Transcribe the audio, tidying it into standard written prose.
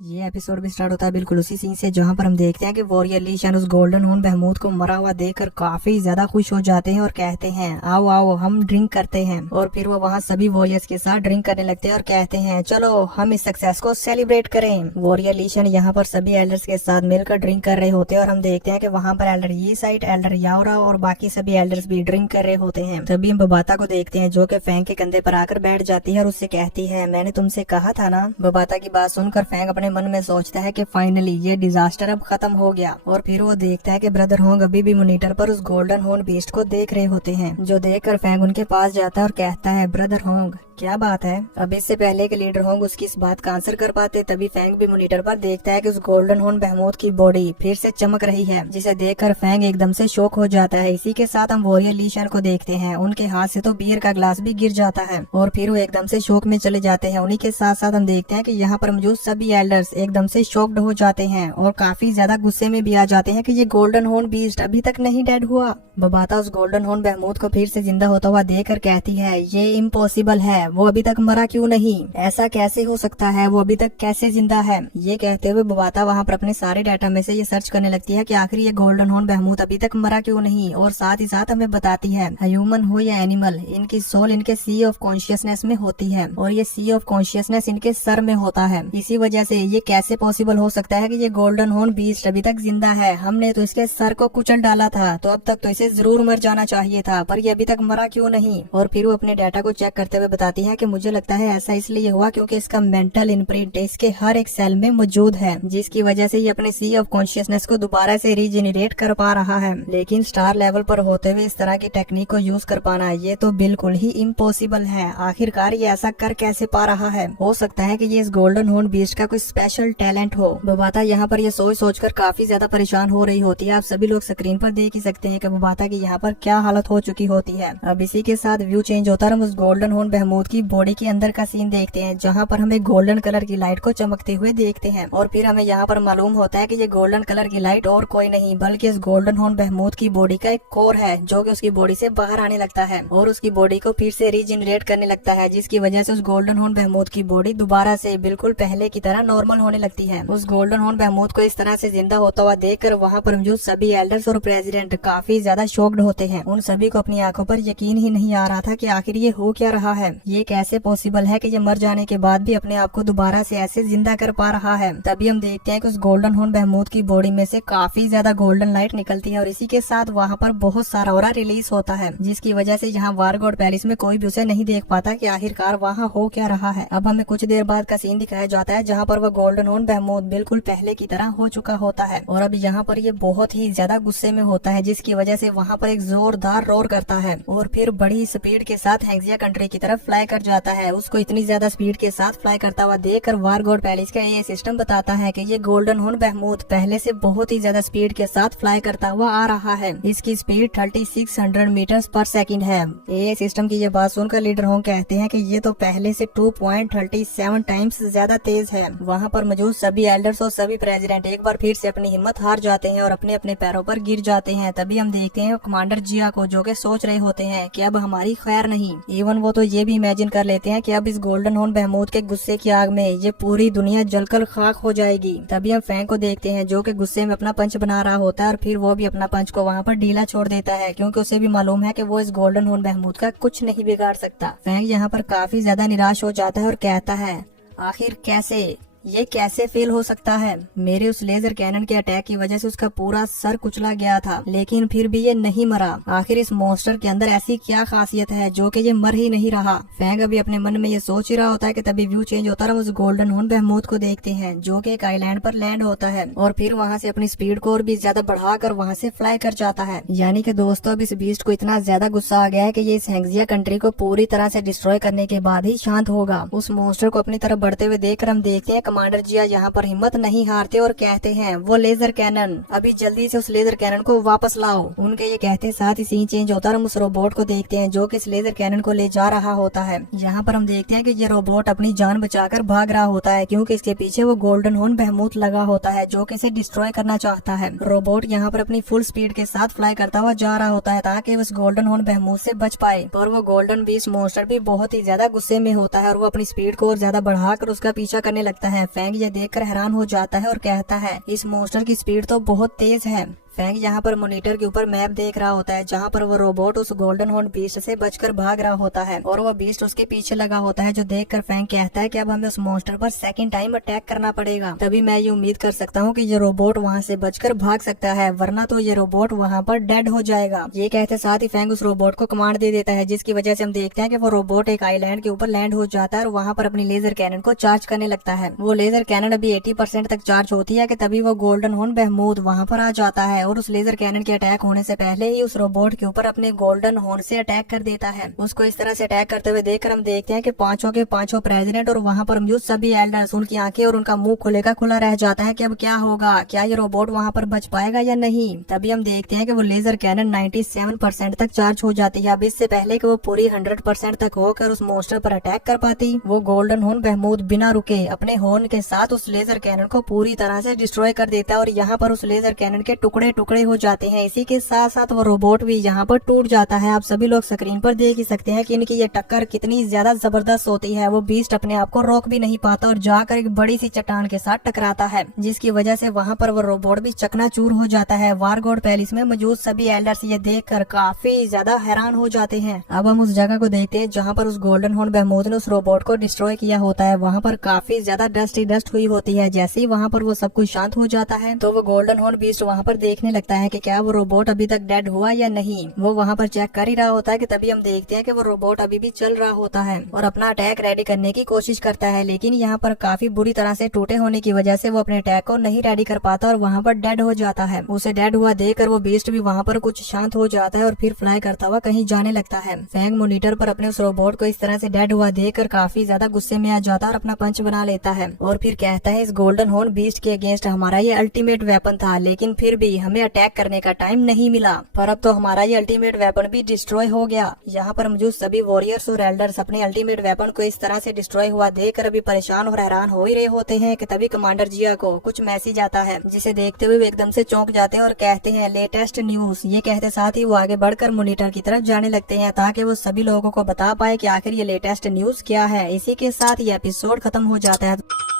ये एपिसोड भी स्टार्ट होता है बिल्कुल उसी सीन से जहां पर हम देखते हैं कि वॉरियर ली शन उस गोल्डन हॉर्न बहमूद को मरा हुआ देखकर काफी ज्यादा खुश हो जाते हैं और कहते हैं आओ आओ हम ड्रिंक करते हैं। और फिर वो वहां सभी वॉरियर्स के साथ ड्रिंक करने लगते हैं और कहते हैं चलो हम इस सक्सेस को सेलिब्रेट करें। वॉरियर ली शन यहाँ पर सभी एल्डर्स के साथ मिलकर ड्रिंक कर रहे होते हैं और हम देखते हैं कि वहाँ पर एल्डर ये साइड, एल्डर याओरा और बाकी सभी एल्डर्स भी ड्रिंक कर रहे होते हैं। तभी हम बबाता को देखते हैं जो कि फैंग के कंधे पर आकर बैठ जाती है और उससे कहती है मैंने तुमसे कहा था ना। बबाता की बात सुनकर फैंग अपने मन में सोचता है कि फाइनली ये डिजास्टर अब खत्म हो गया। और फिर वो देखता है कि ब्रदर होंग अभी भी मॉनिटर पर उस गोल्डन हॉर्न बीस्ट को देख रहे होते हैं, जो देखकर फैंग उनके पास जाता है और कहता है ब्रदर होंग क्या बात है। अब इससे पहले कि लीडर होंग उसकी इस बात का आंसर कर पाते तभी फैंग भी मॉनिटर पर देखता है कि उस गोल्डन हॉर्न बहमूद की बॉडी फिर से चमक रही है, जिसे देखकर फैंग एकदम से शॉक हो जाता है। इसी के साथ हम वॉरियर ली शन को देखते हैं, उनके हाथ से तो बियर का ग्लास भी गिर जाता है और फिर वो एकदम से शॉक में चले जाते हैं। उन्हीं के साथ साथ हम देखते हैं कि यहाँ पर मौजूद सभी एल्डर्स एकदम से शॉक्ड हो जाते हैं और काफी ज्यादा गुस्से में भी आ जाते हैं कि ये गोल्डन हॉर्न बीस्ट अभी तक नहीं डेड हुआ। बबाता उस गोल्डन हॉर्न बहमूद को फिर से जिंदा होता हुआ देखकर कहती है ये इम्पॉसिबल है, वो अभी तक मरा क्यों नहीं, ऐसा कैसे हो सकता है, वो अभी तक कैसे जिंदा है। ये कहते हुए बबाता वहाँ पर अपने सारे डाटा में से ये सर्च करने लगती है कि आखिर ये गोल्डन हॉर्न बहमूद अभी तक मरा क्यों नहीं। और साथ ही साथ हमें बताती है ह्यूमन हो या एनिमल, इनकी सोल इनके सी ऑफ कॉन्शियसनेस में होती है और ये सी ऑफ कॉन्शियसनेस इनके सर में होता है। इसी वजह से ये कैसे पॉसिबल हो सकता है कि ये गोल्डन हॉर्न बीस्ट अभी तक जिंदा है, हमने तो इसके सर को कुचल डाला था, तो अब तक तो इसे जरूर मर जाना चाहिए था, पर ये अभी तक मरा क्यों नहीं। और फिर वो अपने डाटा को चेक करते हुए बताती है कि मुझे लगता है ऐसा इसलिए हुआ क्योंकि इसका मेंटल इम्प्रिंट इसके हर एक सेल में मौजूद है, जिसकी वजह से ये अपने सी ऑफ कॉन्शियसनेस को दोबारा से रीजेनरेट कर पा रहा है। लेकिन स्टार लेवल पर होते हुए इस तरह की टेक्निक को यूज कर पाना ये तो बिल्कुल ही इम्पॉसिबल है। आखिरकार ये ऐसा कर कैसे पा रहा है। हो सकता है कि ये इस गोल्डन हॉर्न बीस्ट का कोई स्पेशल टैलेंट हो। बबाता यहाँ पर ये सोचकर काफी ज्यादा परेशान हो रही होती है। आप सभी लोग स्क्रीन पर देख ही सकते हैं कि बबाता की यहाँ पर क्या हालत हो चुकी होती है। अब इसी के साथ व्यू चेंज होता है, हम उस गोल्डन हॉर्न बहमूद की बॉडी के अंदर का सीन देखते हैं, जहाँ पर हमें गोल्डन कलर की लाइट को चमकते हुए देखते हैं। और फिर हमें यहाँ पर मालूम होता है कि ये गोल्डन कलर की लाइट और कोई नहीं बल्कि इस गोल्डन हॉर्न बहमूद की बॉडी का एक कोर है, जो कि उसकी बॉडी से बाहर आने लगता है और उसकी बॉडी को फिर से रीजेनरेट करने लगता है, जिसकी वजह से उस गोल्डन हॉर्न बहमूद की बॉडी दोबारा से बिल्कुल पहले की तरह नॉर्मल होने लगती है। उस गोल्डन हॉर्न बहमूद को इस तरह से जिंदा होता हुआ देखकर वहाँ पर मौजूद सभी एल्डर्स और प्रेसिडेंट काफी ज्यादा शॉक्ड होते हैं। उन सभी को अपनी आंखों पर यकीन ही नहीं आ रहा था कि आखिर ये हो क्या रहा है। ये कैसे पॉसिबल है कि ये मर जाने के बाद भी अपने आप को दोबारा से ऐसे जिंदा कर पा रहा है। तभी हम देखते हैं कि उस गोल्डन हॉर्न बहमूद की बॉडी में से काफी ज्यादा गोल्डन लाइट निकलती है और इसी के साथ वहाँ पर बहुत सारा ऑरा रिलीज होता है, जिसकी वजह से यहाँ वार गॉड पैलेस में कोई भी उसे नहीं देख पाता कि आखिरकार वहाँ हो क्या रहा है। अब हमें कुछ देर बाद का सीन दिखाया जाता है जहाँ पर वह गोल्डन हॉर्न बहमूद बिल्कुल पहले की तरह हो चुका होता है और अब यहाँ पर ये बहुत ही ज्यादा गुस्से में होता है, जिसकी वजह से वहाँ पर एक जोरदार रोर करता है और फिर बड़ी स्पीड के साथ हेक्सिया कंट्री की तरफ फ्लाई कर जाता है। उसको इतनी ज्यादा स्पीड के साथ फ्लाई करता हुआ देखकर वार गॉड पैलेस का ये सिस्टम बताता है कि ये गोल्डन हॉर्न बहमूद पहले से बहुत ही ज्यादा स्पीड के साथ फ्लाई करता हुआ आ रहा है। इसकी स्पीड 3600 मीटर पर सेकंड है। ये सिस्टम की ये बात सुनकर लीडर होंग कहते हैं कि ये तो पहले से 2.37 टाइम्स ज्यादा तेज है। वहाँ पर मौजूद सभी एल्डर्स और सभी प्रेसिडेंट एक बार फिर से अपनी हिम्मत हार जाते हैं और अपने अपने पैरों पर गिर जाते हैं। तभी हम देखते हैं कमांडर जिया को, जो कि सोच रहे होते हैं कि अब हमारी खैर नहीं। इवन वो तो ये भी इमेजिन कर लेते हैं कि अब इस गोल्डन हॉर्न बहमूद के गुस्से की आग में ये पूरी दुनिया जलकर खाक हो जाएगी। तभी हम फैंग को देखते हैं जो कि गुस्से में अपना पंच बना रहा होता है और फिर वो भी अपना पंच को वहाँ पर ढीला छोड़ देता है, क्योंकि उसे भी मालूम है कि वो इस गोल्डन हॉर्न बहमूद का कुछ नहीं बिगाड़ सकता। फैंग यहाँ पर काफी ज्यादा निराश हो जाता है और कहता है आखिर कैसे ये कैसे फेल हो सकता है। मेरे उस लेजर कैनन के अटैक की वजह से उसका पूरा सर कुचला गया था, लेकिन फिर भी ये नहीं मरा। आखिर इस मॉन्स्टर के अंदर ऐसी क्या खासियत है जो कि ये मर ही नहीं रहा। फैंग अभी अपने मन में ये सोच ही रहा होता है कि तभी व्यू चेंज होता है, हम उस गोल्डन हॉर्न बहमूद को देखते हैं जो कि एक आइलैंड पर लैंड होता है और फिर वहाँ से अपनी स्पीड को और भी ज्यादा बढ़ाकर वहाँ से फ्लाई कर जाता है। यानी कि दोस्तों अब इस बीस्ट को इतना ज्यादा गुस्सा आ गया है कि ये इस हेक्सिया कंट्री को पूरी तरह से डिस्ट्रॉय करने के बाद ही शांत होगा। उस मॉन्स्टर को अपनी तरफ बढ़ते हुए देखकर हम देखते हैं कमांडर जिया यहाँ पर हिम्मत नहीं हारते और कहते हैं वो लेजर कैनन, अभी जल्दी से उस लेजर कैनन को वापस लाओ। उनके ये कहते साथ ही सीन चेंज होता है, हम उस रोबोट को देखते हैं जो कि इस लेजर कैनन को ले जा रहा होता है। यहाँ पर हम देखते हैं कि ये रोबोट अपनी जान बचाकर भाग रहा होता है, क्योंकि इसके पीछे वो गोल्डन हॉर्न बहमूद लगा होता है जो कि इसे डिस्ट्रॉय करना चाहता है। रोबोट यहाँ पर अपनी फुल स्पीड के साथ फ्लाई करता हुआ जा रहा होता है ताकि उस गोल्डन हॉर्न बहमूद से बच पाए। और वो गोल्डन बीस्ट मॉन्स्टर भी बहुत ही ज्यादा गुस्से में होता है और वो अपनी स्पीड को और ज्यादा बढ़ाकर उसका पीछा करने लगता है। हैं। फैंग ये देखकर हैरान हो जाता है और कहता है इस मॉन्स्टर की स्पीड तो बहुत तेज है। फैंग यहाँ पर मॉनिटर के ऊपर मैप देख रहा होता है जहाँ पर वो रोबोट उस गोल्डन हॉर्न बीस्ट से बचकर भाग रहा होता है और वो बीस्ट उसके पीछे लगा होता है, जो देखकर फैंग कहता है कि अब हमें उस मॉन्स्टर पर सेकंड टाइम अटैक करना पड़ेगा। तभी मैं ये उम्मीद कर सकता हूँ कि ये रोबोट वहाँ से बचकर भाग सकता है, वरना तो ये रोबोट वहाँ पर डेड हो जाएगा। ये कहते साथ ही फैंग उस रोबोट को कमांड दे देता है, जिसकी वजह से हम देखते हैं कि वो रोबोट एक आइलैंड के ऊपर लैंड हो जाता है और वहाँ पर अपनी लेजर कैनन को चार्ज करने लगता है। वो लेजर कैनन अभी 80% तक चार्ज होती है कि तभी वो गोल्डन हॉर्न बहमूद वहाँ पर आ जाता है और उस लेजर कैनन के अटैक होने से पहले ही उस रोबोट के ऊपर अपने गोल्डन हॉर्न से अटैक कर देता है। उसको इस तरह से अटैक करते हुए देखकर हम देखते हैं कि पांचों के पांचों प्रेसिडेंट और वहाँ पर मौजूद सभी एल्डर्स, उनकी आंखें और उनका मुंह खुले का खुला रह जाता है कि अब क्या होगा, क्या ये रोबोट वहाँ पर बच पाएगा या नहीं। तभी हम देखते हैं कि वो लेजर कैनन 97% तक चार्ज हो जाती है। अब इससे पहले कि वो पूरी 100% तक होकर उस मॉन्स्टर पर अटैक कर पाती, वो गोल्डन हॉर्न बहमूद बिना रुके अपने हॉर्न के साथ उस लेजर कैनन को पूरी तरह से डिस्ट्रॉय कर देता है और यहाँ पर उस लेजर कैनन के टुकड़े टुकड़े हो जाते हैं। इसी के साथ साथ वो रोबोट भी यहाँ पर टूट जाता है। आप सभी लोग स्क्रीन पर देख ही सकते हैं कि इनकी ये टक्कर कितनी ज्यादा जबरदस्त होती है। वो बीस्ट अपने आप को रोक भी नहीं पाता और जाकर एक बड़ी सी चट्टान के साथ टकराता है, जिसकी वजह से वहाँ पर वो रोबोट भी चकनाचूर हो जाता है। वारगोड पैलेस में मौजूद सभी एल्डर्स ये देखकर काफी ज्यादा हैरान हो जाते हैं। अब हम उस जगह को देखते हैं जहाँ पर उस गोल्डन हॉर्न बहमूद ने उस रोबोट को डिस्ट्रॉय किया होता है। वहाँ पर काफी ज्यादा डस्ट ही डस्ट हुई होती है। जैसे ही वहाँ पर वो सब कुछ शांत हो जाता है तो वो गोल्डन हॉर्न बीस्ट वहाँ पर देखने लगता है कि क्या वो रोबोट अभी तक डेड हुआ या नहीं। वो वहाँ पर चेक कर ही रहा होता है कि तभी हम देखते हैं कि वो रोबोट अभी भी चल रहा होता है और अपना अटैक रेडी करने की कोशिश करता है, लेकिन यहाँ पर काफी बुरी तरह से टूटे होने की वजह से वो अपने अटैक को नहीं रेडी कर पाता और वहाँ पर डेड हो जाता है। उसे डेड हुआ देखकर वो बीस्ट भी वहाँ पर कुछ शांत हो जाता है और फिर फ्लाई करता हुआ कहीं जाने लगता है। फैंग मॉनिटर पर अपने उस रोबोट को इस तरह से डेड हुआ देखकर काफी ज्यादा गुस्से में आ जाता है और अपना पंच बना लेता है और फिर कहता है इस गोल्डन हॉर्न बीस्ट के अगेंस्ट हमारा ये अल्टीमेट वेपन था, लेकिन फिर भी हमें अटैक करने का टाइम नहीं मिला, पर अब तो हमारा ये अल्टीमेट वेपन भी डिस्ट्रॉय हो गया। यहाँ पर मौजूद सभी वॉरियर्स और एल्डर्स अपने अल्टीमेट वेपन को इस तरह से डिस्ट्रॉय हुआ देखकर अभी परेशान और हैरान हो ही रहे होते हैं कि तभी कमांडर जिया को कुछ मैसेज आता है, जिसे देखते हुए वे एकदम से चौंक जाते हैं और कहते हैं लेटेस्ट न्यूज। ये कहते साथ ही वो आगे बढ़कर मॉनिटर की तरफ जाने लगते हैं ताकि वो सभी लोगों को बता पाए कि आखिर ये लेटेस्ट न्यूज क्या है। इसी के साथ ये एपिसोड खत्म हो जाता है।